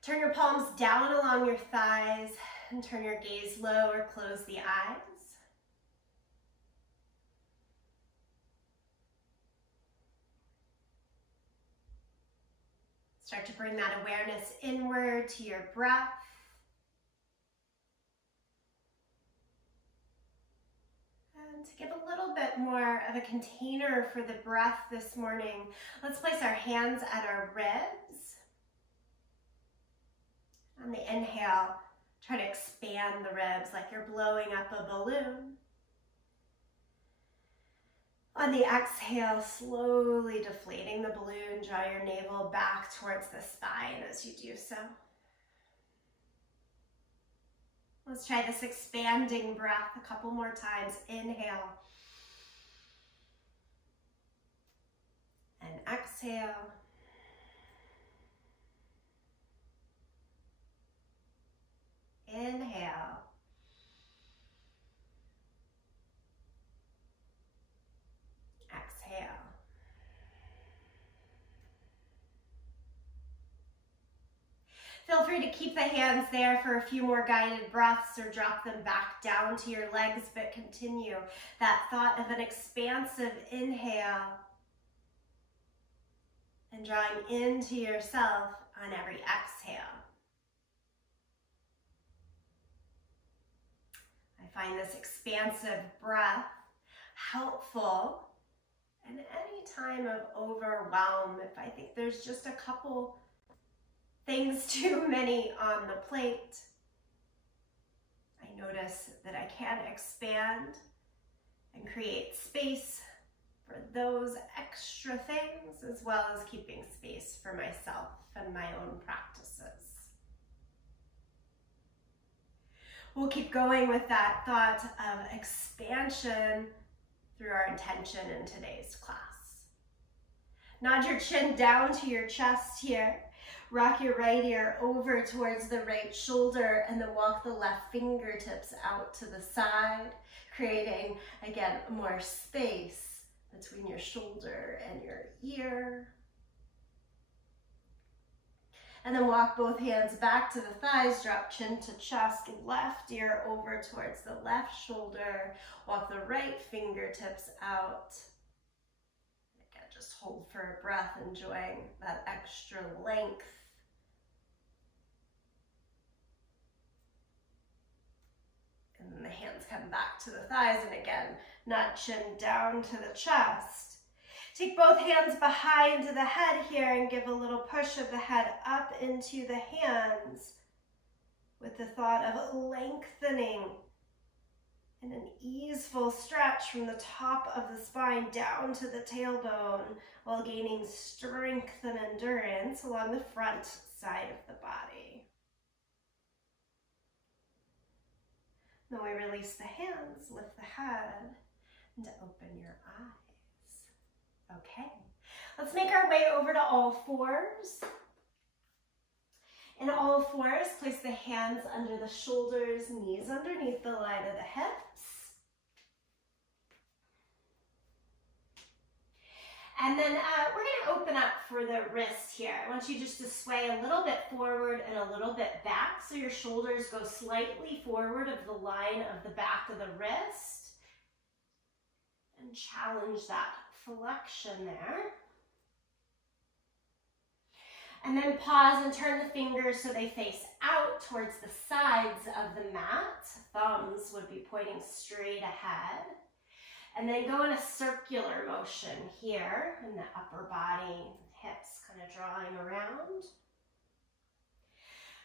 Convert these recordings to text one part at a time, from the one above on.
Turn your palms down along your thighs and turn your gaze low or close the eyes. Start to bring that awareness inward to your breath. And to give a little bit more of a container for the breath this morning, let's place our hands at our ribs. On the inhale, try to expand the ribs like you're blowing up a balloon. On the exhale, slowly deflating the balloon, draw your navel back towards the spine as you do so. Let's try this expanding breath a couple more times. Inhale. And exhale. Inhale. Exhale. Feel free to keep the hands there for a few more guided breaths or drop them back down to your legs, but continue that thought of an expansive inhale and drawing into yourself on every exhale. I find this expansive breath helpful in any time of overwhelm. If I think there's just a couple things too many on the plate, I notice that I can expand and create space for those extra things, as well as keeping space for myself and my own practices. We'll keep going with that thought of expansion through our intention in today's class. Nod your chin down to your chest here. Rock your right ear over towards the right shoulder and then walk the left fingertips out to the side, creating, again, more space between your shoulder and your ear. And then walk both hands back to the thighs, drop chin to chest, left ear over towards the left shoulder, walk the right fingertips out. Again, just hold for a breath, enjoying that extra length. And then the hands come back to the thighs, and again, nod chin down to the chest. Take both hands behind the head here and give a little push of the head up into the hands with the thought of lengthening and an easeful stretch from the top of the spine down to the tailbone while gaining strength and endurance along the front side of the body. Then we release the hands, lift the head, and open your eyes. Okay, let's make our way over to all fours. In all fours, place the hands under the shoulders, knees underneath the line of the hips. And then we're going to open up for the wrist here. I want you just to sway a little bit forward and a little bit back so your shoulders go slightly forward of the line of the back of the wrist. And challenge that flexion there. And then pause and turn the fingers so they face out towards the sides of the mat. Thumbs would be pointing straight ahead. And then go in a circular motion here in the upper body, hips kind of drawing around.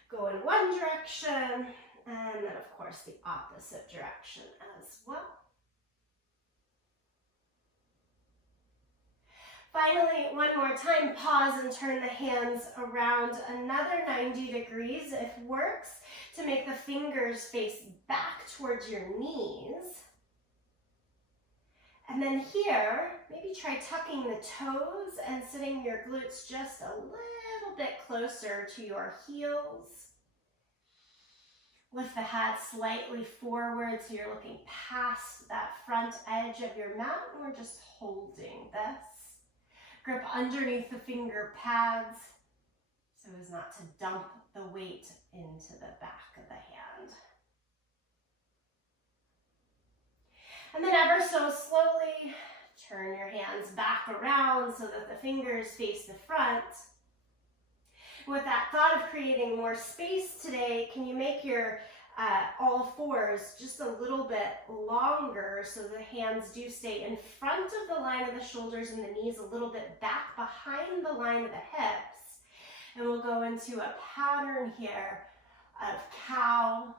Go in one direction, and then of course the opposite direction as well. Finally, one more time, pause and turn the hands around another 90 degrees if works, to make the fingers face back towards your knees. And then here, maybe try tucking the toes and sitting your glutes just a little bit closer to your heels. Lift the head slightly forward so you're looking past that front edge of your mat, and we're just holding this. Grip underneath the finger pads so as not to dump the weight into the back of the hand. And then ever so slowly, turn your hands back around so that the fingers face the front. With that thought of creating more space today, can you make your all fours just a little bit longer so the hands do stay in front of the line of the shoulders and the knees, a little bit back behind the line of the hips. And we'll go into a pattern here of cow,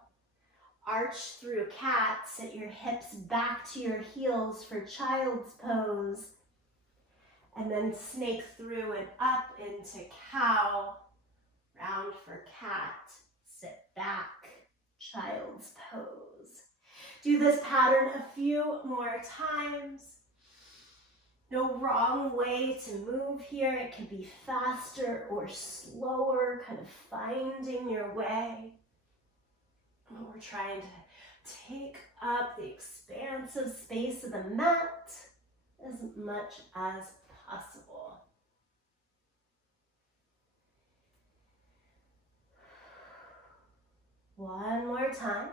arch through cat, sit your hips back to your heels for child's pose, and then snake through and up into cow, round for cat, sit back, child's pose. Do this pattern a few more times. No wrong way to move here. It can be faster or slower, kind of finding your way. We're trying to take up the expansive space of the mat as much as possible. One more time.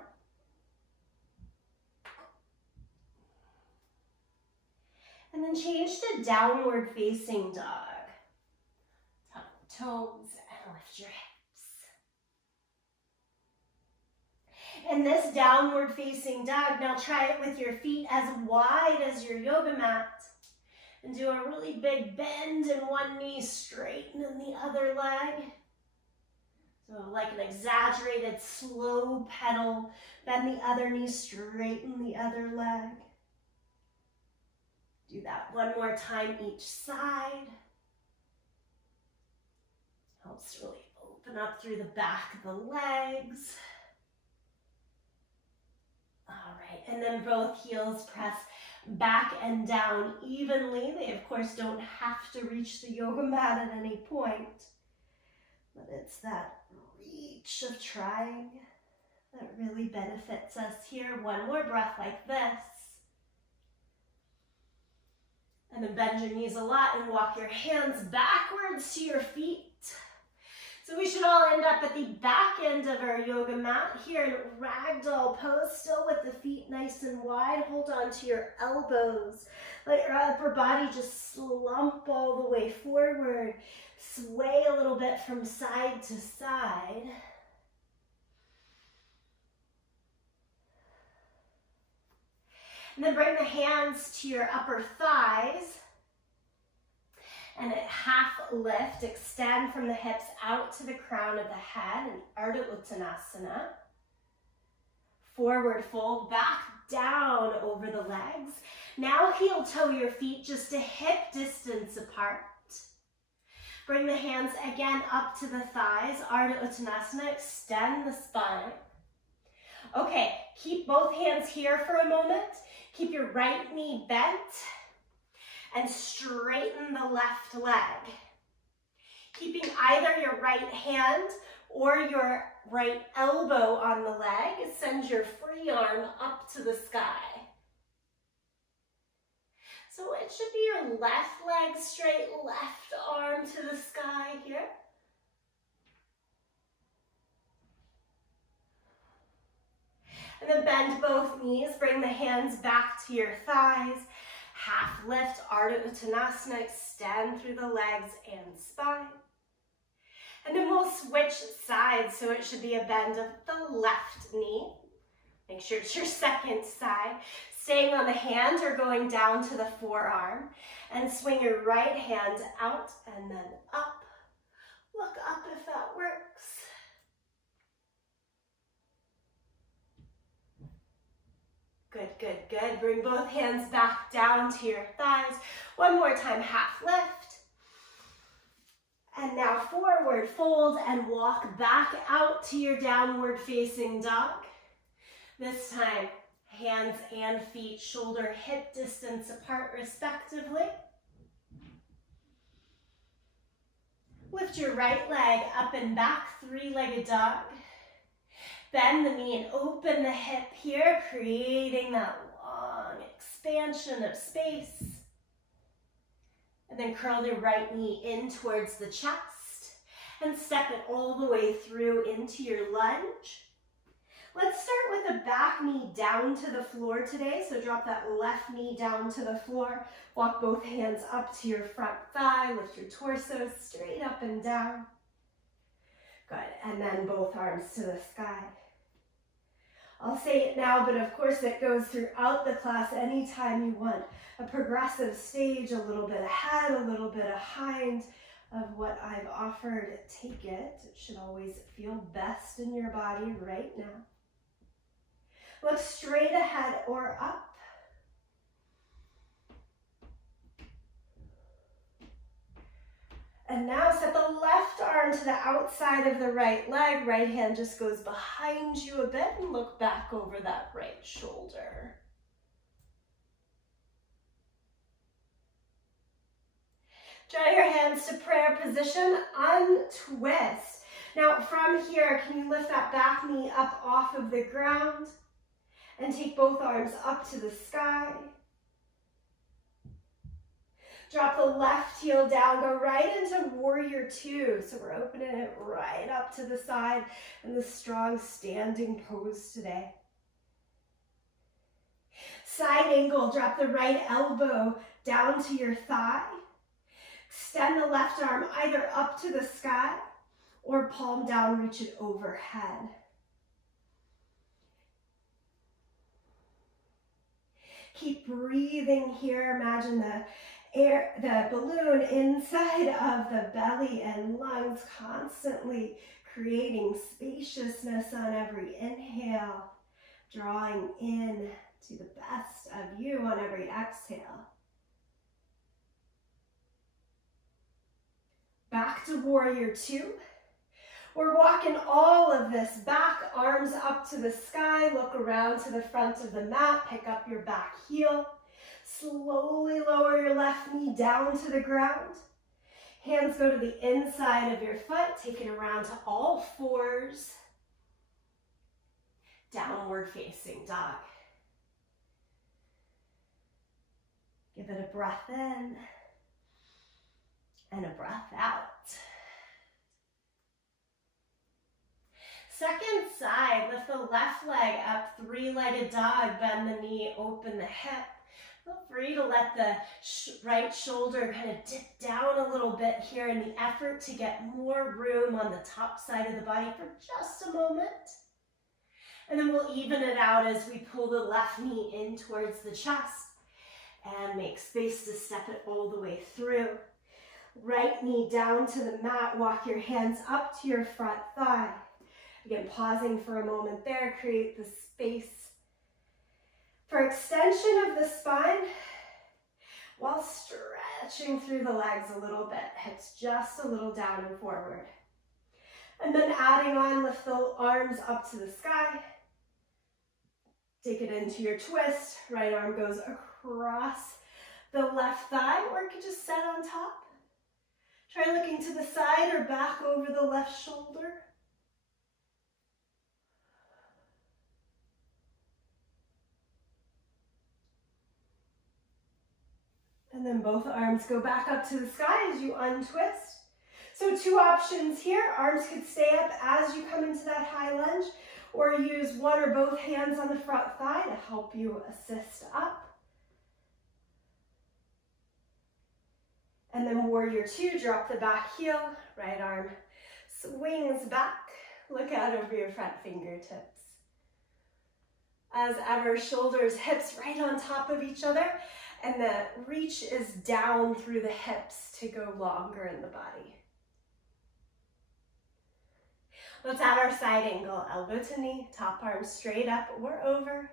And then change to downward facing dog. Tuck the toes and lift your hips. In this downward facing dog, now try it with your feet as wide as your yoga mat. And do a really big bend in one knee, straighten in the other leg. So like an exaggerated slow pedal, bend the other knee, straighten the other leg. Do that one more time each side. Helps really open up through the back of the legs. All right, and then both heels press back and down evenly. They, of course, don't have to reach the yoga mat at any point. But it's that reach of trying that really benefits us here. One more breath like this. And then bend your knees a lot and walk your hands backwards to your feet. So we should all end up at the back end of our yoga mat here in ragdoll pose, still with the feet nice and wide. Hold on to your elbows. Let your upper body just slump all the way forward. Sway a little bit from side to side. And then bring the hands to your upper thighs. And at half lift, extend from the hips out to the crown of the head in Ardha Uttanasana. Forward fold, back down over the legs. Now heel toe your feet just a hip distance apart. Bring the hands again up to the thighs, Ardha Uttanasana, extend the spine. Okay, keep both hands here for a moment. Keep your right knee bent and straighten the left leg. Keeping either your right hand or your right elbow on the leg, send your free arm up to the sky. So it should be your left leg straight, left arm to the sky here. And then bend both knees, bring the hands back to your thighs. Half lift, Ardha Uttanasana, extend through the legs and spine. And then we'll switch sides, so it should be a bend of the left knee. Make sure it's your second side. Staying on the hand or going down to the forearm. And swing your right hand out and then up. Look up if that works. Good, good, good. Bring both hands back down to your thighs. One more time, half lift. And now forward fold and walk back out to your downward facing dog. This time, hands and feet shoulder hip distance apart respectively. Lift your right leg up and back, three-legged dog. Bend the knee and open the hip here, creating that long expansion of space. And then curl the right knee in towards the chest. And step it all the way through into your lunge. Let's start with the back knee down to the floor today. So drop that left knee down to the floor. Walk both hands up to your front thigh. Lift your torso straight up and down. Good. And then both arms to the sky. I'll say it now, but of course it goes throughout the class anytime you want. A progressive stage, a little bit ahead, a little bit behind of what I've offered. Take it. It should always feel best in your body right now. Look straight ahead or up. And now set the left arm to the outside of the right leg. Right hand just goes behind you a bit and look back over that right shoulder. Draw your hands to prayer position, untwist. Now from here, can you lift that back knee up off of the ground and take both arms up to the sky? Drop the left heel down, go right into warrior two. So we're opening it right up to the side in the strong standing pose today. Side angle, drop the right elbow down to your thigh. Extend the left arm either up to the sky or palm down, reach it overhead. Keep breathing here. Imagine the balloon inside of the belly and lungs, constantly creating spaciousness on every inhale, drawing in to the best of you on every exhale. Back to warrior two. We're walking all of this back, arms up to the sky, look around to the front of the mat, pick up your back heel. Slowly lower your left knee down to the ground. Hands go to the inside of your foot, take it around to all fours. Downward facing dog. Give it a breath in and a breath out. Second side, lift the left leg up, three-legged dog, bend the knee, open the hip. Feel free to let the right shoulder kind of dip down a little bit here in the effort to get more room on the top side of the body for just a moment. And then we'll even it out as we pull the left knee in towards the chest and make space to step it all the way through. Right knee down to the mat, walk your hands up to your front thigh. Again, pausing for a moment there, create the space for extension of the spine while stretching through the legs a little bit. Hips just a little down and forward. And then adding on, lift the arms up to the sky. Take it into your twist. Right arm goes across the left thigh, or it could just set on top. Try looking to the side or back over the left shoulder. And then both arms go back up to the sky as you untwist. So two options here. Arms could stay up as you come into that high lunge, or use one or both hands on the front thigh to help you assist up. And then warrior two, drop the back heel, right arm swings back. Look out over your front fingertips. As ever, shoulders, hips right on top of each other. And the reach is down through the hips to go longer in the body. Let's add our side angle, elbow to knee, top arm straight up or over.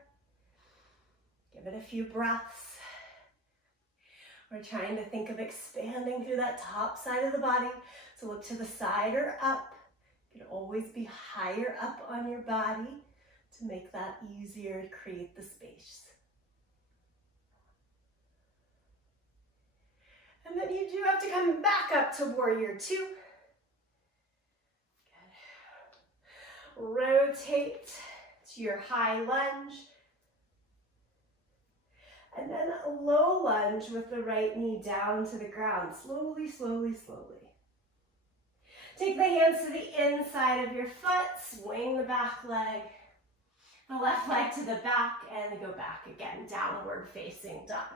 Give it a few breaths. We're trying to think of expanding through that top side of the body. So look to the side or up. You can always be higher up on your body to make that easier to create the space. And then you do have to come back up to warrior two. Good. Rotate to your high lunge. And then a low lunge with the right knee down to the ground. Slowly, slowly, slowly. Take the hands to the inside of your foot, swing the back leg, the left leg to the back, and go back again, downward facing dog.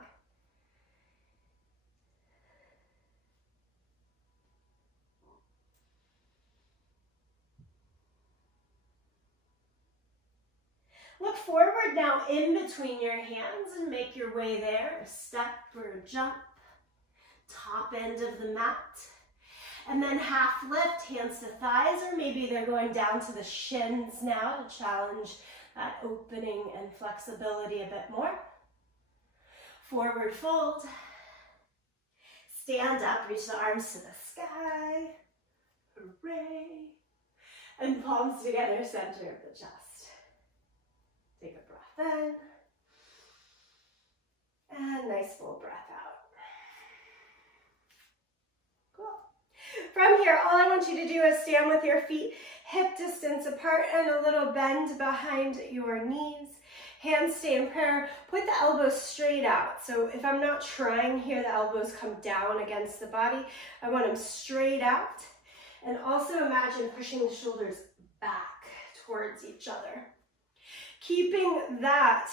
Look forward now in between your hands and make your way there, a step or a jump, top end of the mat. And then half lift, hands to thighs, or maybe they're going down to the shins now to challenge that opening and flexibility a bit more. Forward fold. Stand up, reach the arms to the sky. Hooray. And palms together, center of the chest. Take a breath in. And nice full breath out. Cool. From here, all I want you to do is stand with your feet hip distance apart and a little bend behind your knees. Hands stay in prayer. Put the elbows straight out. So if I'm not trying here, the elbows come down against the body. I want them straight out. And also imagine pushing the shoulders back towards each other. Keeping that,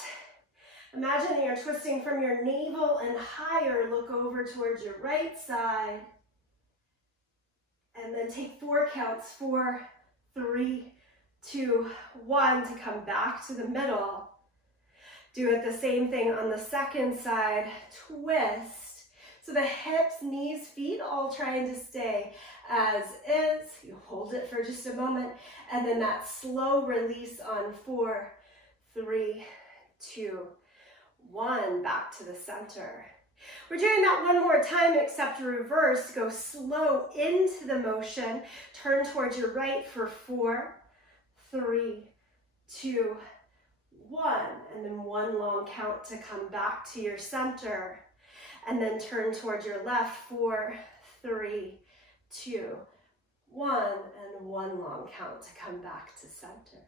imagine that you're twisting from your navel and higher. Look over towards your right side. And then take 4 counts, 4, 3, 2, 1 to come back to the middle. Do it the same thing on the second side, twist. So the hips, knees, feet all trying to stay as is. You hold it for just a moment, and then that slow release on 4, 3, 2, 1, back to the center. We're doing that one more time, except reverse. Go slow into the motion. Turn towards your right for 4, 3, 2, 1. And then 1 long count to come back to your center. And then turn towards your left, 4, 3, 2, 1. And 1 long count to come back to center.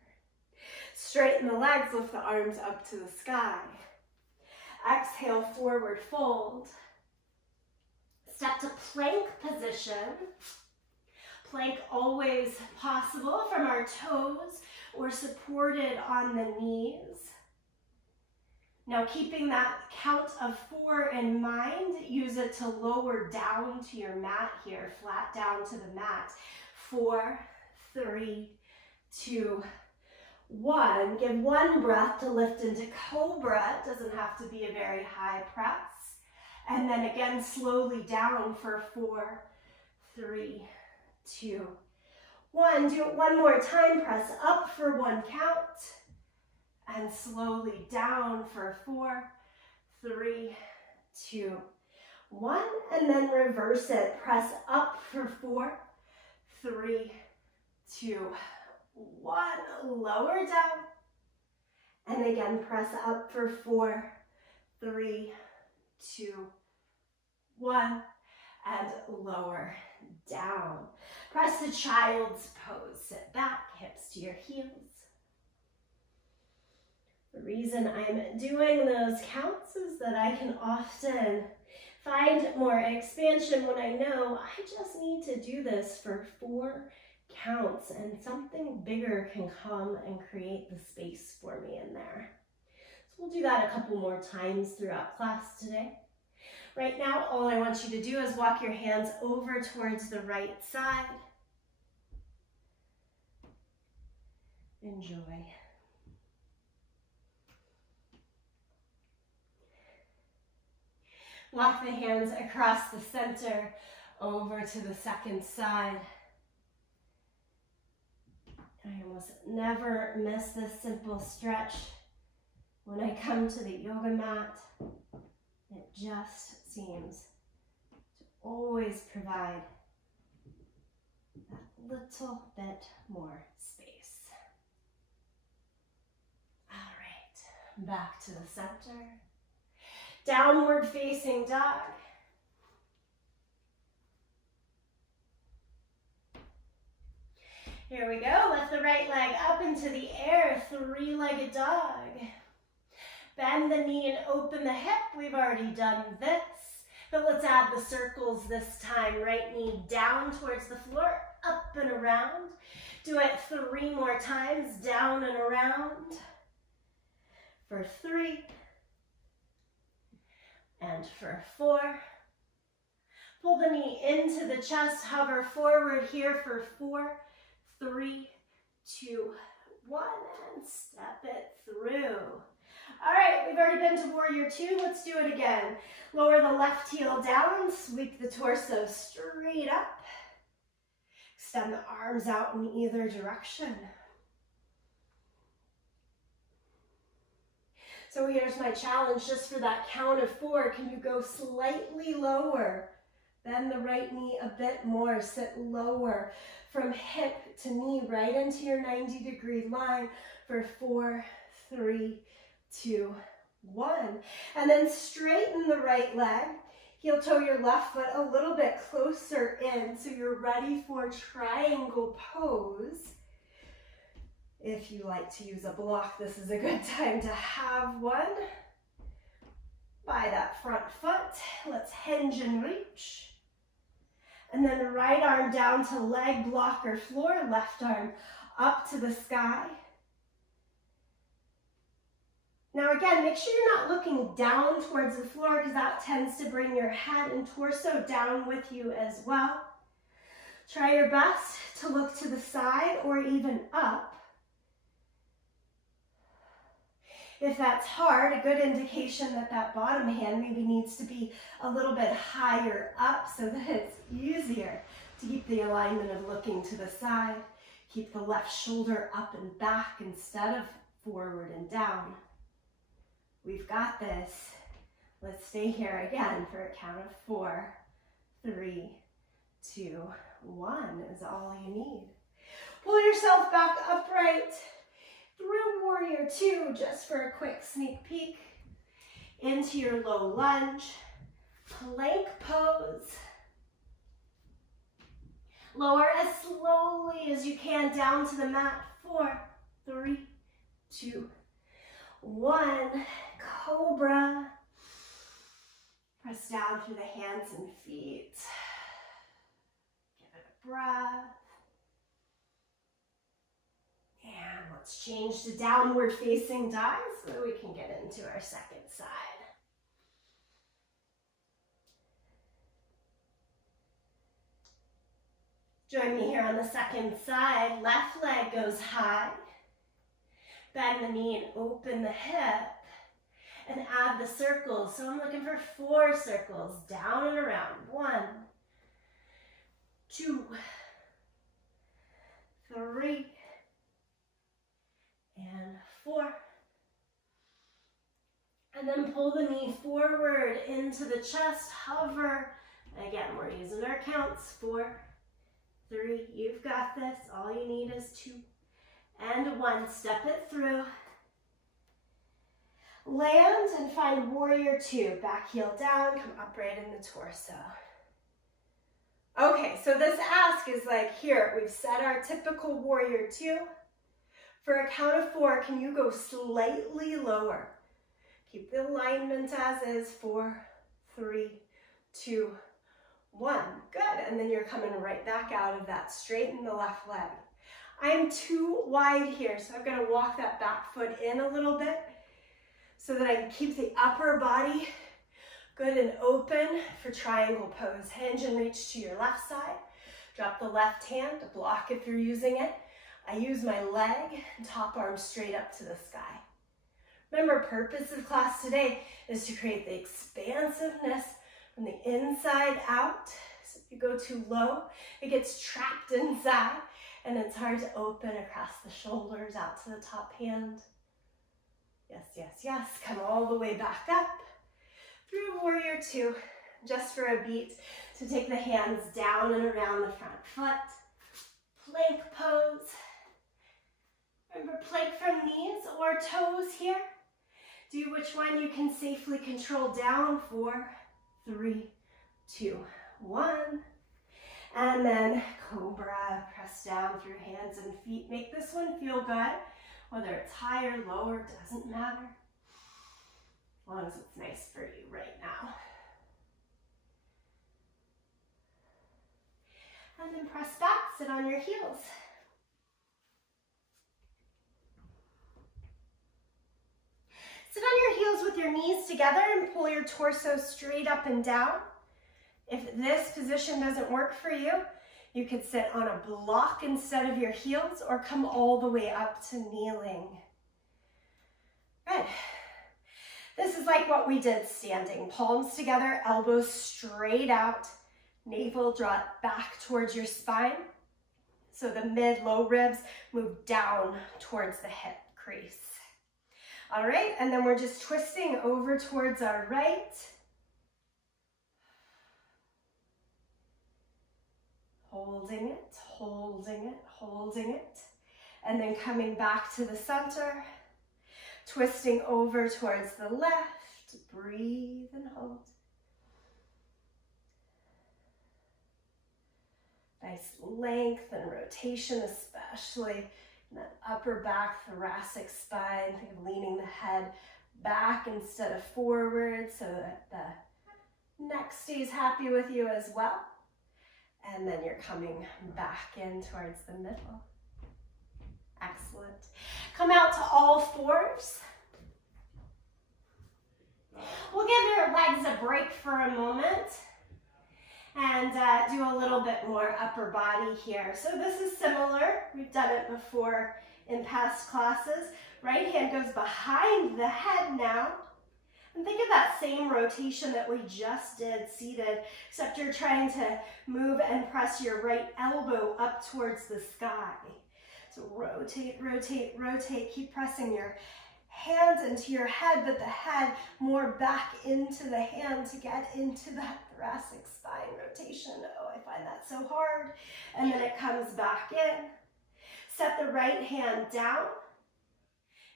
Straighten the legs, lift the arms up to the sky. Exhale, forward fold. Step to plank position. Plank always possible from our toes or supported on the knees. Now keeping that count of 4 in mind, use it to lower down to your mat here, flat down to the mat. 4, 3, 2, 1. Give 1 breath to lift into cobra. It doesn't have to be a very high press. And then again, slowly down for 4, 3, 2, 1. Do it 1 more time. Press up for 1 count. And slowly down for 4, 3, 2, 1. And then reverse it. Press up for 4, 3, 2, 1. Lower down. And again, press up for 4, 3, 2, 1. And lower down. Press the child's pose. Sit back, hips to your heels. The reason I'm doing those counts is that I can often find more expansion when I know I just need to do this for 4 counts and something bigger can come and create the space for me in there. So we'll do that a couple more times throughout class today. Right now, all I want you to do is walk your hands over towards the right side. Enjoy. Walk the hands across the center over to the second side. I almost never miss this simple stretch. When I come to the yoga mat, it just seems to always provide that little bit more space. All right, back to the center. Downward facing dog. Here we go. Lift the right leg up into the air, 3-legged dog. Bend the knee and open the hip. We've already done this, but let's add the circles this time. Right knee down towards the floor, up up and around. Do it 3 more times, down and around. For 3. And for 4. Pull the knee into the chest, hover forward here for 4, 3, 2, 1, and step it through. All right, we've already been to warrior 2. Let's do it again. Lower the left heel down, sweep the torso straight up. Extend the arms out in either direction. So here's my challenge, just for that count of 4, can you go slightly lower? Bend the right knee a bit more, sit lower from hip to knee, right into your 90-degree line for 4, 3, 2, 1. And then straighten the right leg. Heel toe your left foot a little bit closer in so you're ready for triangle pose. If you like to use a block, this is a good time to have one. By that front foot, let's hinge and reach. And then right arm down to leg, block, or floor, left arm up to the sky. Now again, make sure you're not looking down towards the floor because that tends to bring your head and torso down with you as well. Try your best to look to the side or even up. If that's hard, a good indication that that bottom hand maybe needs to be a little bit higher up so that it's easier to keep the alignment of looking to the side. Keep the left shoulder up and back instead of forward and down. We've got this. Let's stay here again for a count of 4, 3, 2, 1 is all you need. Pull yourself back upright. Through warrior 2, just for a quick sneak peek, into your low lunge, plank pose. Lower as slowly as you can down to the mat. 4, 3, 2, 1. Cobra. Press down through the hands and feet. Give it a breath. And let's change to downward facing dog so that we can get into our second side. Join me here on the second side. Left leg goes high. Bend the knee and open the hip. And add the circles. So I'm looking for 4 circles. Down and around. 1, 2, 3, and 4. And then pull the knee forward into the chest, hover. Again, we're using our counts. 4, 3, you've got this. All you need is 2 and 1. Step it through. Land and find warrior 2. Back heel down, come upright in the torso. Okay, so this ask is like here, we've set our typical warrior 2. For a count of 4, can you go slightly lower? Keep the alignment as is. 4, 3, 2, 1. Good. And then you're coming right back out of that. Straighten the left leg. I'm too wide here, so I've got to walk that back foot in a little bit so that I can keep the upper body good and open for triangle pose. Hinge and reach to your left side. Drop the left hand, block if you're using it. I use my leg and top arm straight up to the sky. Remember, purpose of class today is to create the expansiveness from the inside out. So if you go too low, it gets trapped inside and it's hard to open across the shoulders out to the top hand. Yes, yes, yes. Come all the way back up through warrior 2, just for a beat. So take the hands down and around the front foot. Plank pose. Remember, plank from knees or toes here. Do which one you can safely control down. 4, 3, 2, 1. And then cobra, press down through hands and feet. Make this one feel good. Whether it's higher, lower, doesn't matter. As long as it's nice for you right now. And then press back, sit on your heels. Sit on your heels with your knees together and pull your torso straight up and down. If this position doesn't work for you, you could sit on a block instead of your heels or come all the way up to kneeling. Good. This is like what we did standing. Palms together, elbows straight out, navel draw back towards your spine. So the mid-low ribs move down towards the hip crease. All right, and then we're just twisting over towards our right. Holding it, holding it, holding it. And then coming back to the center. Twisting over towards the left. Breathe and hold. Nice length and rotation, especially in that upper back thoracic spine. Think of leaning the head back instead of forward so that the neck stays happy with you as well. And then you're coming back in towards the middle. Excellent. Come out to all fours. We'll give your legs a break for a moment and do a little bit more upper body here. So this is similar. We've done it before in past classes. Right hand goes behind the head now. And think of that same rotation that we just did seated, except you're trying to move and press your right elbow up towards the sky. So rotate, rotate, rotate. Keep pressing your hands into your head, but the head more back into the hand to get into that thoracic spine rotation. Oh, I find that so hard. And then it comes back in. Set the right hand down.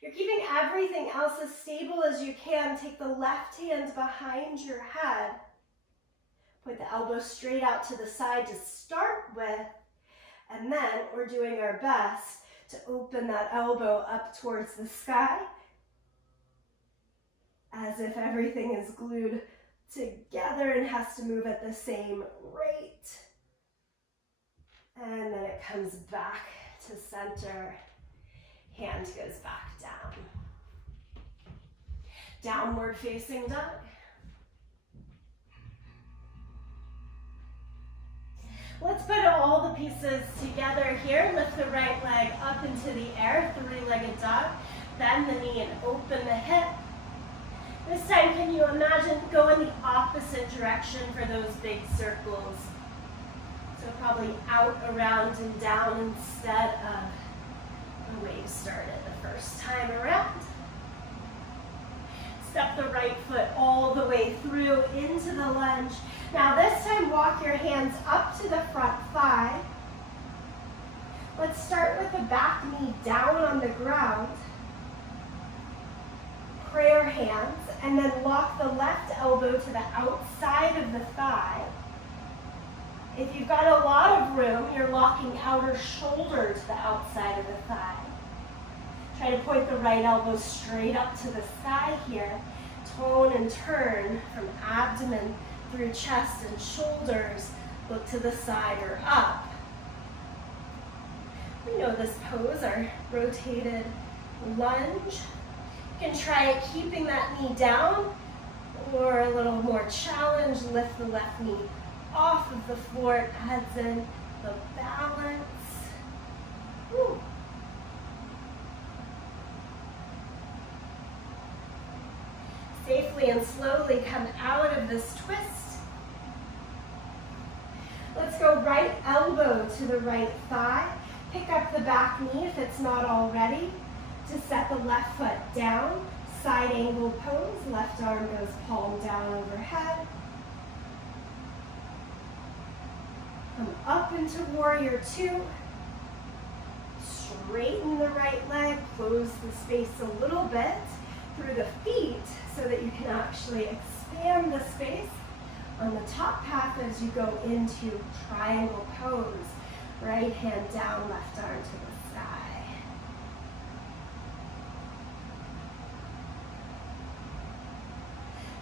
You're keeping everything else as stable as you can. Take the left hand behind your head. Point the elbow straight out to the side to start with. And then we're doing our best to open that elbow up towards the sky, as if everything is glued together and has to move at the same rate. And then it comes back to center. Hand goes back down. Downward facing dog. Let's put all the pieces together here. Lift the right leg up into the air, three-legged dog. Bend the knee and open the hip. This time, can you imagine going the opposite direction for those big circles? So probably out, around, and down instead of the way you started the first time around. Step the right foot all the way through into the lunge. Now this time, walk your hands up to the front thigh. Let's start with the back knee down on the ground. Prayer hands, and then lock the left elbow to the outside of the thigh. If you've got a lot of room, you're locking outer shoulder to the outside of the thigh. Try to point the right elbow straight up to the sky here. Tone and turn from abdomen through chest and shoulders. Look to the side or up. We know this pose, our rotated lunge. You can try it keeping that knee down, or a little more challenge, lift the left knee off of the floor. It adds in the balance. Woo. Safely and slowly come out of this twist. Let's go right elbow to the right thigh. Pick up the back knee if it's not already. To set the left foot down, side angle pose, left arm goes palm down overhead. Come up into warrior two. Straighten the right leg, close the space a little bit through the feet so that you can actually expand the space on the top half as you go into triangle pose. Right hand down, left arm to the sky.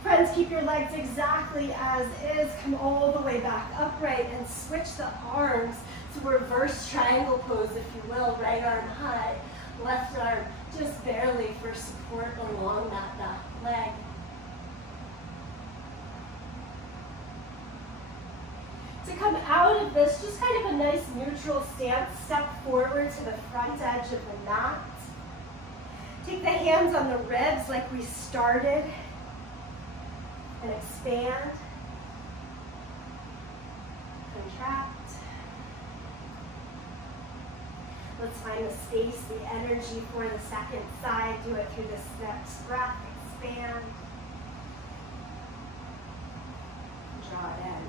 Friends, Otherwise, keep your legs exactly as is. Come all the way back upright and switch the arms to reverse triangle pose, if you will. Right arm high, left arm just barely for support along that back leg. To come out of this, just kind of a nice neutral stance. Step forward to the front edge of the mat. Take the hands on the ribs like we started and expand. Contract. Let's find the space, the energy for the second side. Do it through this next breath. Expand. Draw it in.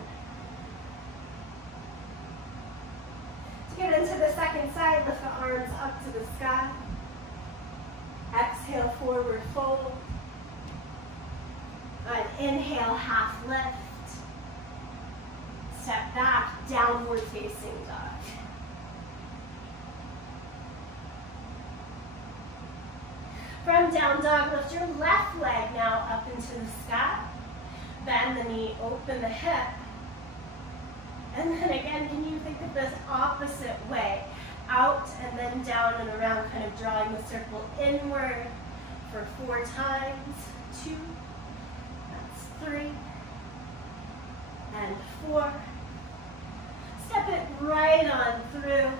To get into the second side, lift the arms up to the sky. Exhale, forward fold. An inhale, half lift. Step back, downward facing dog. From down dog, lift your left leg now up into the sky. Bend the knee, open the hip. And then again, can you think of this opposite way? Out and then down and around, kind of drawing the circle inward for 4 times. 2, that's 3, and 4. Step it right on through.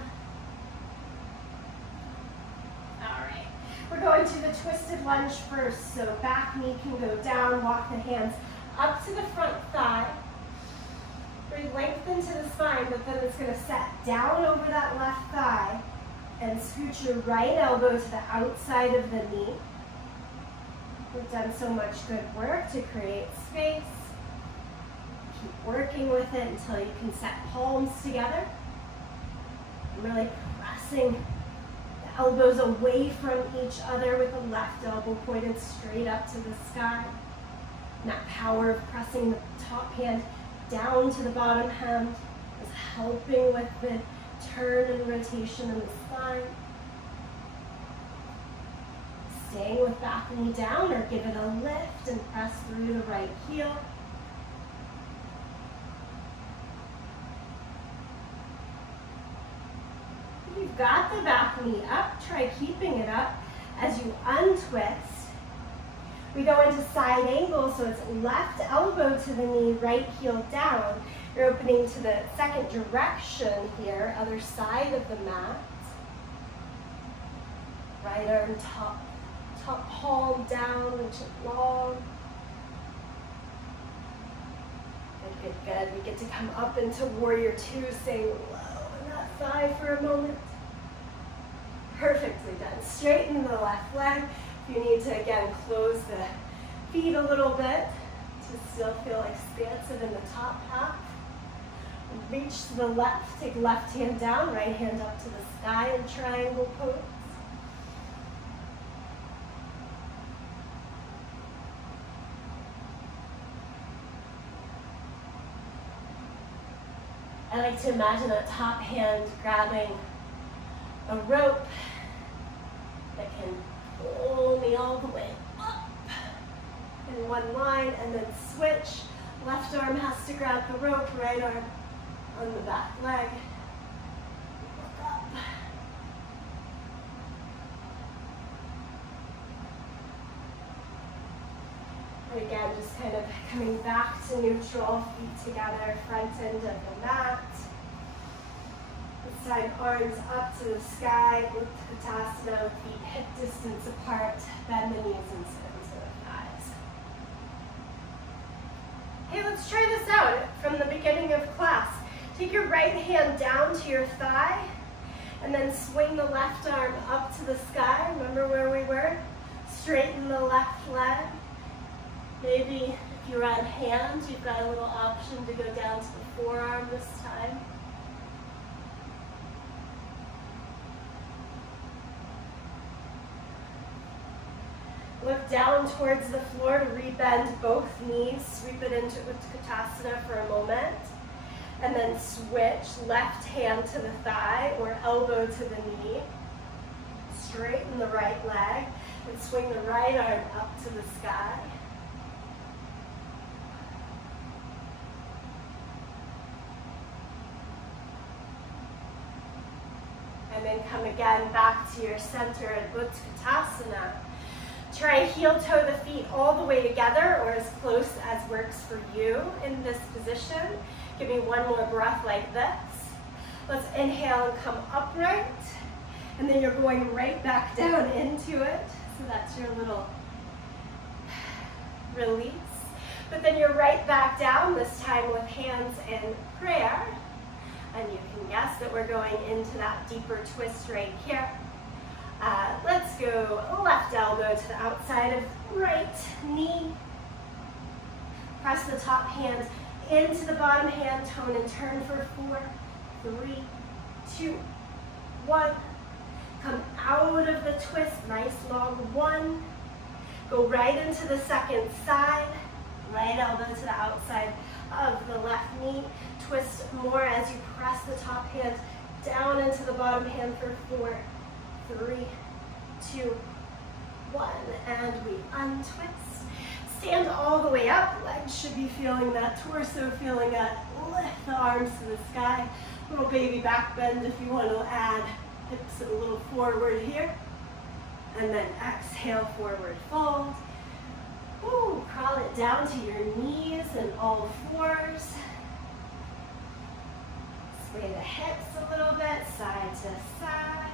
All right, we're going to the twisted lunge first. So back knee can go down, walk the hands up to the front thigh. Lengthen to the spine, but then it's going to set down over that left thigh and scoot your right elbow to the outside of the knee. We've done so much good work to create space. Keep working with it until you can set palms together. I'm really pressing the elbows away from each other with the left elbow pointed straight up to the sky. And that power of pressing the top hand down to the bottom hand is helping with the turn and rotation in the spine. Staying with back knee down, or give it a lift and press through the right heel. If you've got the back knee up, try keeping it up as you untwist. We go into side angle, so it's left elbow to the knee, right heel down. You're opening to the second direction here, other side of the mat. Right arm top palm down, reach it long. Good, good, good. We get to come up into warrior 2, staying low in that thigh for a moment. Perfectly done. Straighten the left leg. You need to, again, close the feet a little bit to still feel expansive in the top half. Reach to the left, take left hand down, right hand up to the sky in triangle pose. I like to imagine that top hand grabbing a rope that can pull me all the way up in one line, and then switch. Left arm has to grab the rope, right arm on the back leg. Look up. And again, just kind of coming back to neutral, feet together, front end of the mat. This time, arms up to the sky, look to Uttanasana, feet hip distance apart, bend the knees and sit into the thighs. Hey, let's try this out from the beginning of class. Take your right hand down to your thigh, and then swing the left arm up to the sky. Remember where we were? Straighten the left leg. Maybe if you're on hands, you've got a little option to go down to the forearm this time. Look down towards the floor to rebend both knees. Sweep it into Uttanasana for a moment. And then switch left hand to the thigh or elbow to the knee. Straighten the right leg and swing the right arm up to the sky. then come again back to your center in Utkatasana. Try heel toe the feet all the way together or as close as works for you in this position. Give me one more breath like this. Let's inhale and come upright. And then you're going right back down into it. So that's your little release. But then you're right back down, this time with hands in prayer. And you can guess that we're going into that deeper twist right here. Let's go left elbow to the outside of right knee. Press the top hand into the bottom hand, tone and turn for 4, 3, 2, 1. Come out of the twist, nice long 1. Go right into the second side. Right elbow to the outside of the left knee. Twist more as you press the top hand down into the bottom hand for 4, 3, 2, 1. And we untwist. Stand all the way up. Legs should be feeling that torso, feeling that. Lift the arms to the sky. Little baby back bend if you want to add hips a little forward here. And then exhale, forward fold. Ooh, crawl it down to your knees and all fours. Sway the hips a little bit, side to side.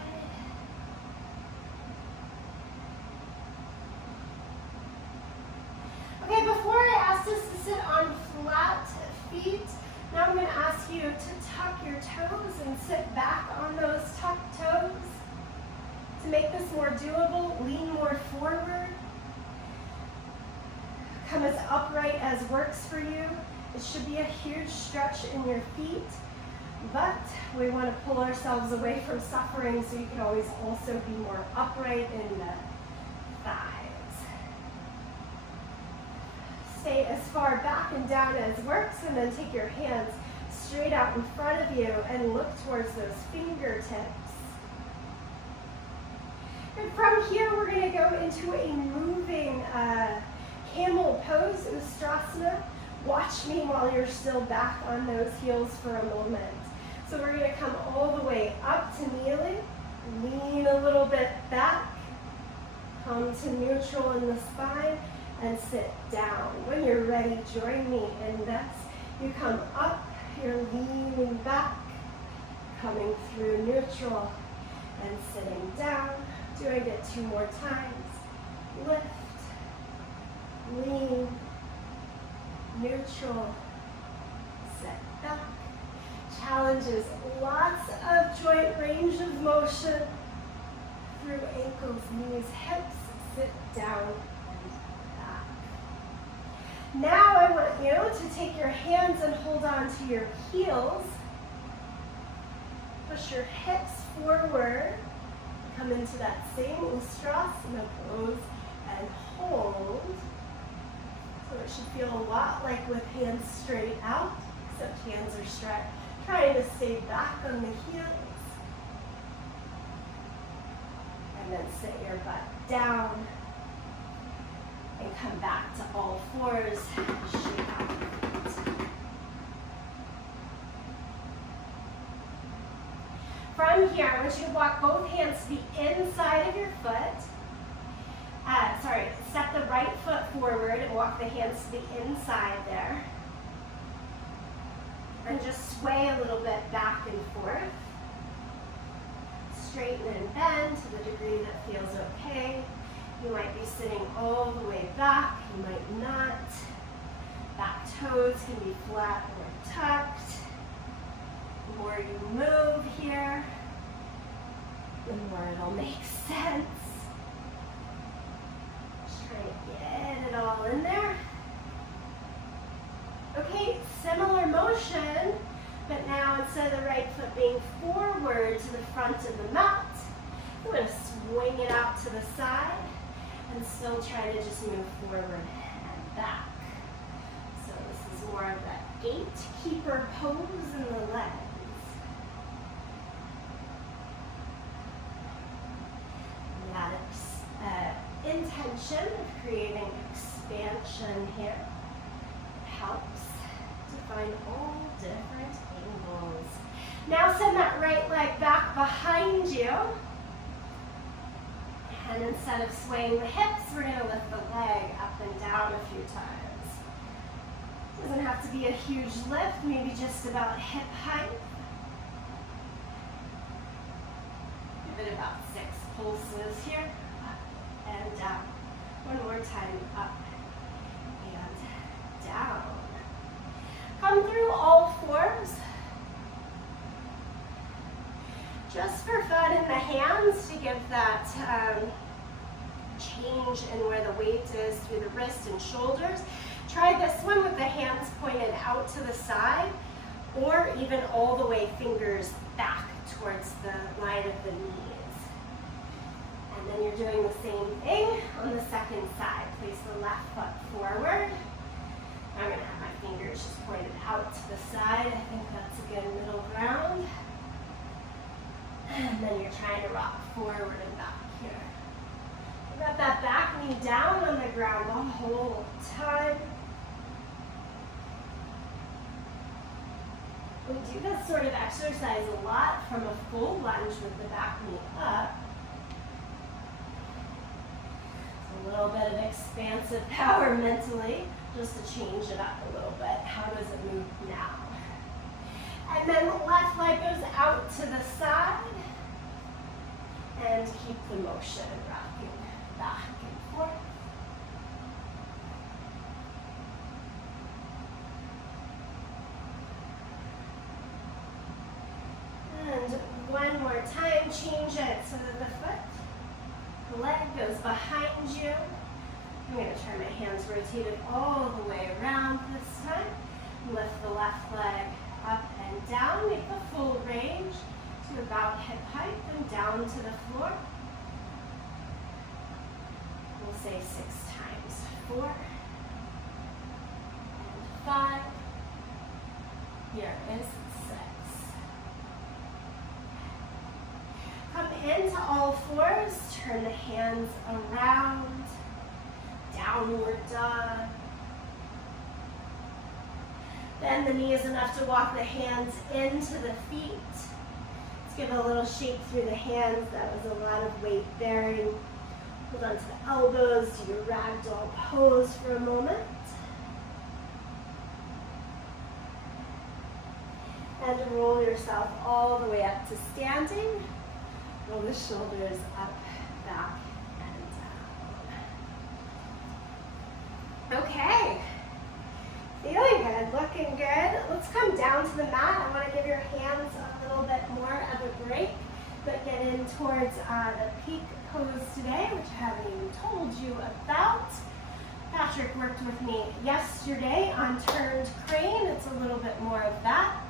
Okay, before I ask us to sit on flat feet, now I'm going to ask you to tuck your toes and sit back on those tucked toes. To make this more doable, lean more forward. Come as upright as works for you. It should be a huge stretch in your feet, but we want to pull ourselves away from suffering so you can always also be more upright in the thighs. Stay as far back and down as works, and then take your hands straight out in front of you and look towards those fingertips. And from here, we're going to go into a moving camel pose, Ustrasana. Watch me while you're still back on those heels for a moment. So we're going to come all the way up to kneeling, lean a little bit back, come to neutral in the spine, and sit down. When you're ready, join me in this. You come up, you're leaning back, coming through neutral, and sitting down. Doing it 2 more times. Lift, lean, neutral, sit back. Challenges lots of joint range of motion through ankles, knees, hips. Sit down and back. Now I want you to take your hands and hold on to your heels. Push your hips forward. Come into that same Ustrasana pose and hold. So it should feel a lot like with hands straight out, except hands are straight. Trying to stay back on the heels. And then sit your butt down and come back to all fours. Shake out the feet. From here, I want you to walk both hands to the inside of your foot. Step the right foot forward and walk the hands to the inside there. And just sway a little bit back and forth. Straighten and bend to the degree that feels okay. You might be sitting all the way back, you might not. Back toes can be flat or tucked. The more you move here, the more it'll make sense. Just trying to get it all in there. Okay, similar motion, but now instead of the right foot being forward to the front of the mat, I'm going to swing it out to the side and still try to just move forward and back. So this is more of that gatekeeper pose in the legs. That intention of creating expansion here helps to find all different angles. Now send that right leg back behind you. instead of swaying the hips, we're going to lift the leg up and down a few times. Doesn't have to be a huge lift, maybe just about hip height. Give it about 6 pulses here, up and down. One more time, up and down. Come through all 4s. Just for fun in the hands to give that change in where the weight is through the wrist and shoulders. Try this one with the hands pointed out to the side or even all the way fingers back towards the line of the knees. And then you're doing the same thing on the second side. Place the left foot forward. I'm going to have my fingers just pointed out to the side. I think that's a good middle ground. And then you're trying to rock forward and back here. You got that back knee down on the ground the whole time. We do this sort of exercise a lot from a full lunge with the back knee up. It's a little bit of expansive power mentally, just to change it up a little bit. How does it move now? And then the left leg goes out to the side. And keep the motion rocking back and forth. And one more time, change it so that the leg goes behind you. I'm going to turn my hands rotated all the way around this time. Lift the left leg up and down. Make the full range to about hip height and down to the floor. We'll say 6 times. 4 and 5. Here is 6. Come into all 4s. Turn the hands around. Downward dog. Bend the knees enough to walk the hands into the feet. Let's give a little shake through the hands. That was a lot of weight bearing. Hold on to the elbows. Do your ragdoll pose for a moment. And roll yourself all the way up to standing. Roll the shoulders up, back, and down. Okay. Feeling good, looking good. Let's come down to the mat. I want to give your hands a little bit more of a break, but get in towards the peak pose today, which I haven't even told you about. Patrick worked with me yesterday on turned crane. It's a little bit more of that.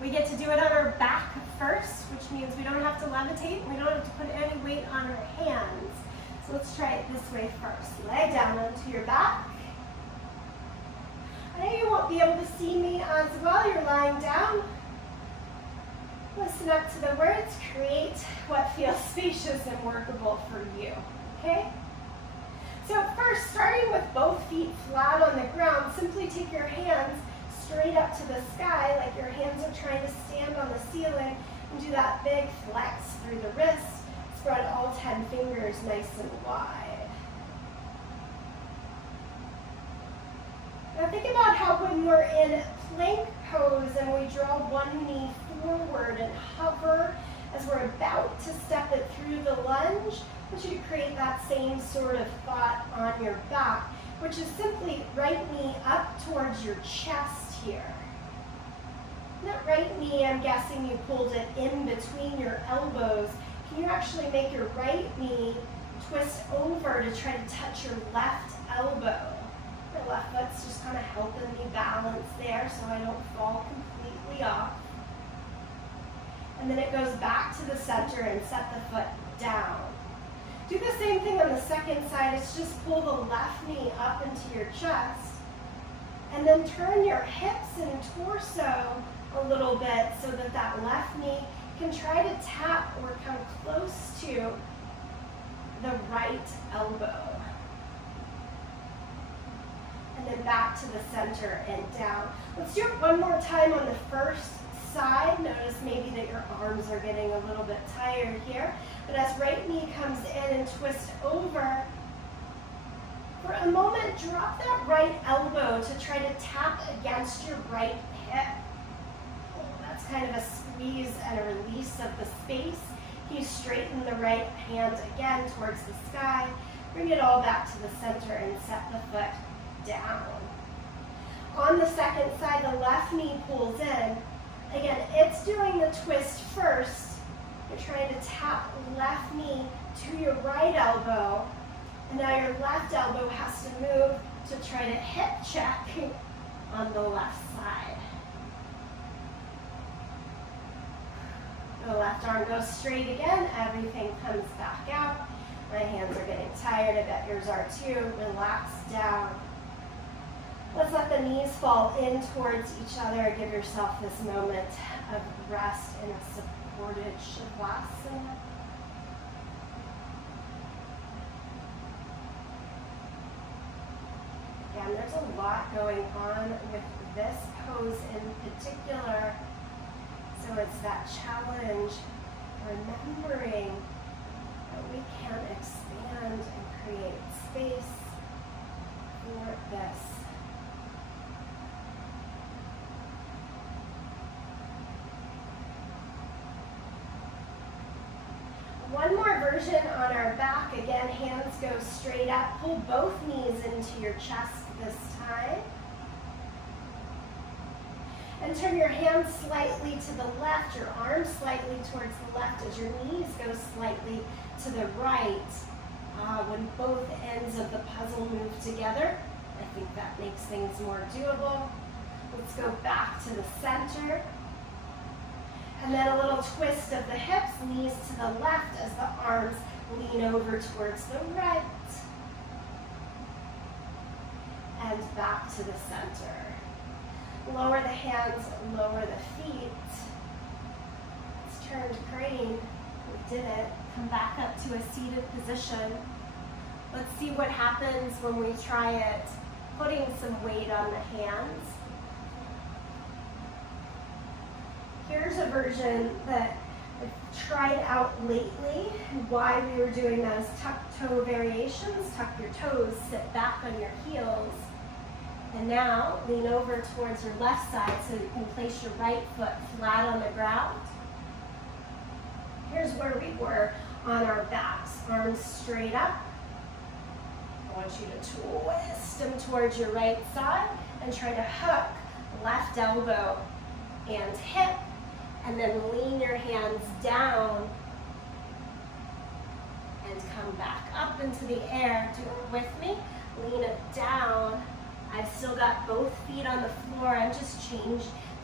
We get to do it on our back first, which means we don't have to levitate. We don't have to put any weight on our hands. So let's try it this way first. Lay down onto your back. I know you won't be able to see me as well. You're lying down. Listen up to the words. Create what feels spacious and workable for you. Okay? So first, starting with both feet flat on the ground, simply take your hands straight up to the sky, like your hands are trying to stand on the ceiling, and do that big flex through the wrists. Spread all 10 fingers nice and wide. Now think about how when we're in plank pose and we draw one knee forward and hover as we're about to step it through the lunge, I want you to create that same sort of thought on your back, which is simply right knee up towards your chest here. That right knee, I'm guessing you pulled it in between your elbows. Can you actually make your right knee twist over to try to touch your left elbow? The left foot's just kind of helping me balance there so I don't fall completely off. And then it goes back to the center and set the foot down. Do the same thing on the second side. It's just pull the left knee up into your chest. And then turn your hips and torso a little bit so that that left knee can try to tap or come close to the right elbow. And then back to the center and down. Let's do it one more time on the first side. Notice maybe that your arms are getting a little bit tired here. But as right knee comes in and twist over, for a moment, drop that right elbow to try to tap against your right hip. Oh, that's kind of a squeeze and a release of the space. You straighten the right hand again towards the sky. Bring it all back to the center and set the foot down. On the second side, the left knee pulls in. Again, it's doing the twist first. You're trying to tap left knee to your right elbow. And now your left elbow has to move to try to hip check on the left side. The left arm goes straight again. Everything comes back out. My hands are getting tired. I bet yours are too. Relax down. Let's let the knees fall in towards each other. Give yourself this moment of rest in a supported Shavasana. Again, there's a lot going on with this pose in particular. So it's that challenge, remembering that we can expand and create space for this. One more version on our back. Again, hands go straight up. Pull both knees into your chest this time. And turn your hands slightly to the left, your arms slightly towards the left as your knees go slightly to the right. When both ends of the puzzle move together, I think that makes things more doable. Let's go back to the center. And then a little twist of the hips, knees to the left as the arms lean over towards the right. And back to the center. Lower the hands, lower the feet. Let's turn to crane. We did it. Come back up to a seated position. Let's see what happens when we try it, putting some weight on the hands. Here's a version that I've tried out lately. Why we were doing those tuck toe variations. Tuck your toes, sit back on your heels. And now lean over towards your left side so you can place your right foot flat on the ground. Here's where we were on our backs. Arms straight up. I want you to twist them towards your right side and try to hook left elbow and hip. And then lean your hands down and come back up into the air. Do it with me. Lean it down. I've still got both feet on the floor. I'm just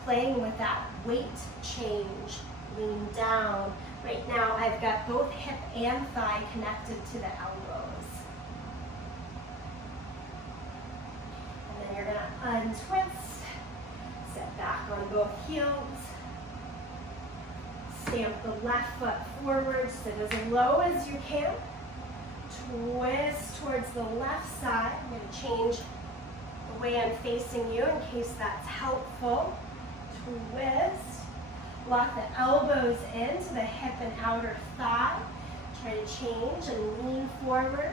playing with that weight change. Lean down. Right now I've got both hip and thigh connected to the elbows. And then you're going to untwist. Sit back on both heels. Stamp the left foot forward, sit as low as you can. Twist towards the left side. I'm going to change the way I'm facing you in case that's helpful. Twist. Lock the elbows into the hip and outer thigh. Try to change and lean forward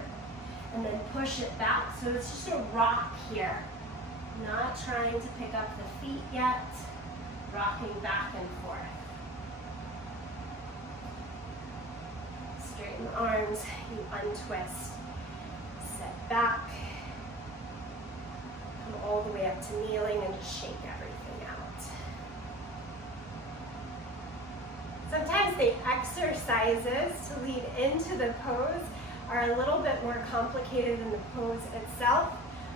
and then push it back. So it's just a rock here. Not trying to pick up the feet yet. Rocking back and forth. Straighten the arms, you untwist. Set back. Come all the way up to kneeling and just shake everything out. Sometimes the exercises to lead into the pose are a little bit more complicated than the pose itself.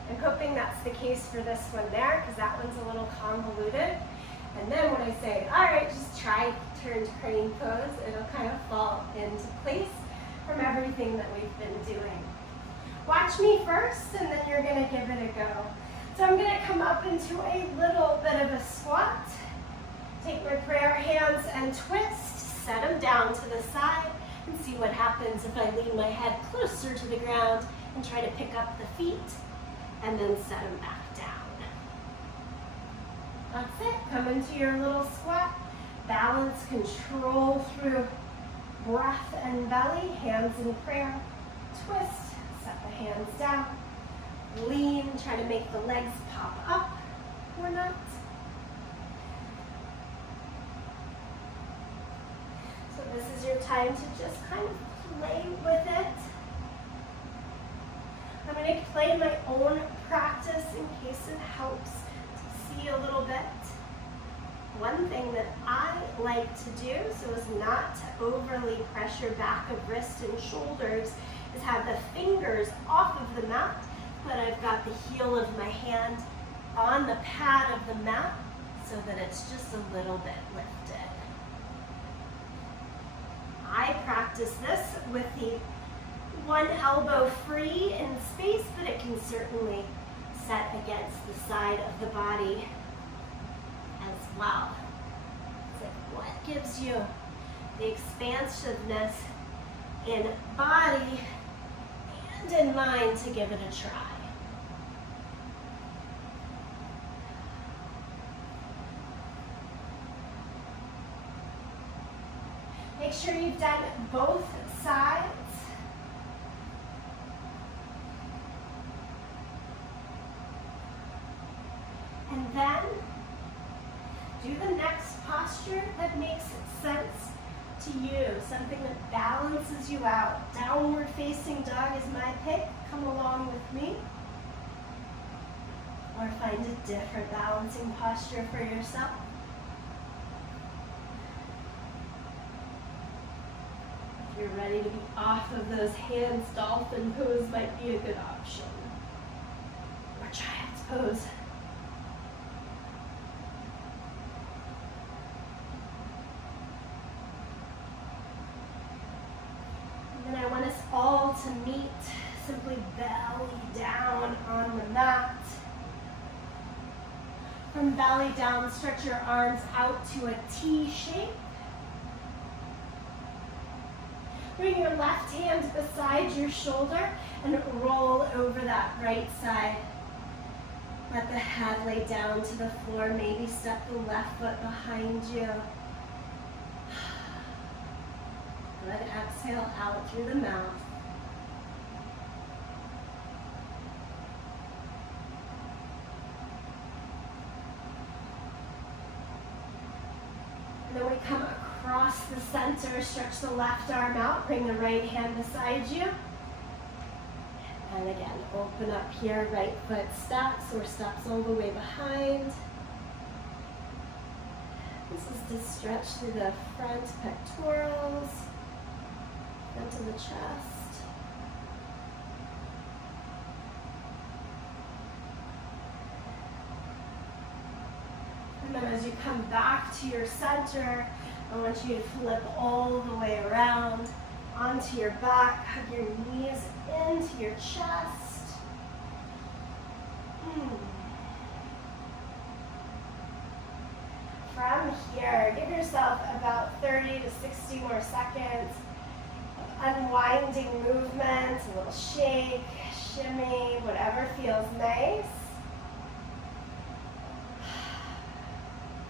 I'm hoping that's the case for this one there, because that one's a little convoluted. And then when I say, all right, just try turned crane pose, it'll kind of fall into place from everything that we've been doing. Watch me first, and then you're gonna give it a go. So I'm gonna come up into a little bit of a squat. Take my prayer hands and twist, set them down to the side, and see what happens if I lean my head closer to the ground and try to pick up the feet, and then set them back down. That's it. Come into your little squat. balance, control through breath and belly, hands in prayer. Twist, set the hands down. Lean, try to make the legs pop up or not. So this is your time to just kind of play with it. I'm going to play my own practice in case it helps to see a little bit. One thing that I like to do, so as not to overly pressure back of wrist and shoulders, is have the fingers off of the mat, but I've got the heel of my hand on the pad of the mat so that it's just a little bit lifted. I practice this with the one elbow free in space, but it can certainly set against the side of the body as well. It's like, what gives you the expansiveness in body and in mind to give it a try? Make sure you've done both sides. And then do the next posture that makes sense to you, something that balances you out. Downward facing dog is my pick. Come along with me. Or find a different balancing posture for yourself. If you're ready to be off of those hands, dolphin pose might be a good option. Or child's pose. I want us all to meet, simply belly down on the mat. From belly down, stretch your arms out to a T shape. Bring your left hand beside your shoulder and roll over that right side. Let the head lay down to the floor. Maybe step the left foot behind you. Good, exhale out through the mouth. And then we come across the center, stretch the left arm out, bring the right hand beside you. And again, open up here, right foot steps or steps all the way behind. This is to stretch through the front pectorals. Into the chest. And then as you come back to your center, I want you to flip all the way around onto your back, hug your knees into your chest. From here, give yourself about 30 to 60 more seconds. Unwinding movement, a little shake, shimmy, whatever feels nice.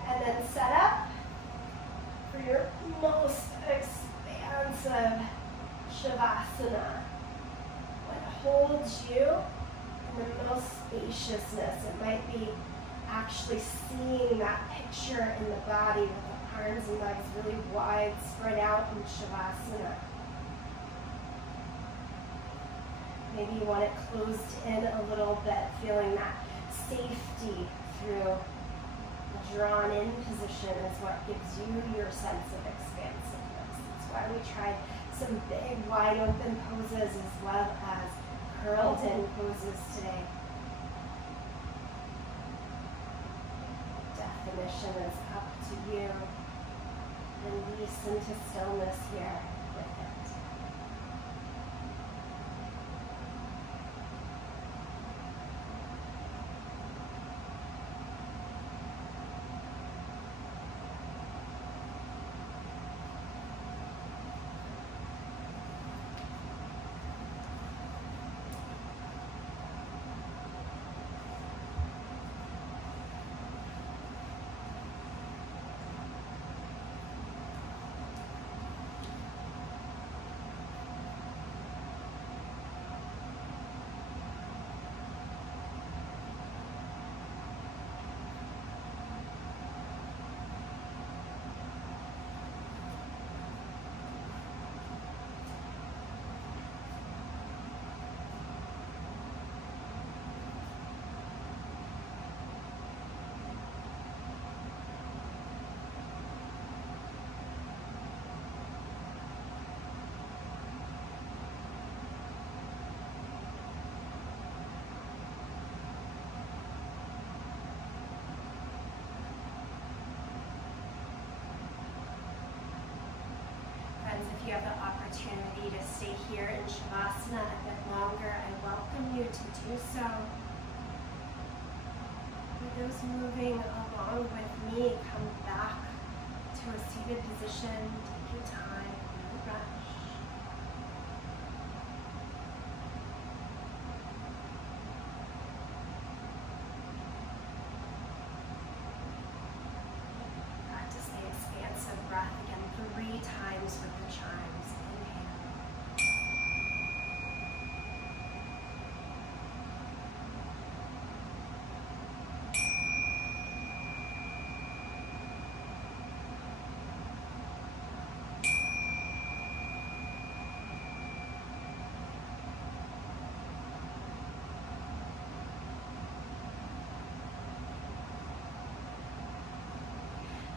And then set up for your most expansive Shavasana. What holds you in the most spaciousness. It might be actually seeing that picture in the body with the arms and legs really wide, spread out in Shavasana. Maybe you want it closed in a little bit, feeling that safety through a drawn in position is what gives you your sense of expansiveness. That's why we tried some big wide open poses as well as curled in poses today. Definition is up to you. Release into stillness here with it. ready to stay here in Shavasana a bit longer, I welcome you to do so. For those moving along with me, come back to a seated position. Take your time, no rush. Practice the expansive breath again 3 times with the chimes. Inhale.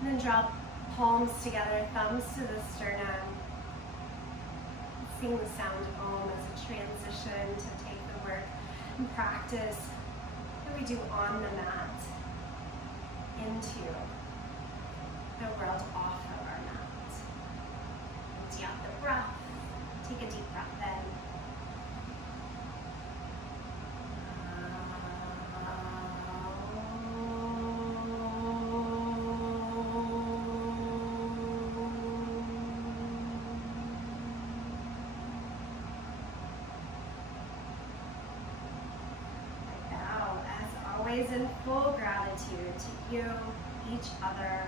And then draw palms together, thumbs to the sternum. Sing the sound of Om as a transition to take the work and practice that we do on the mat into the world off of our mat. Empty out the breath. Take a deep breath in. In full gratitude to you, each other,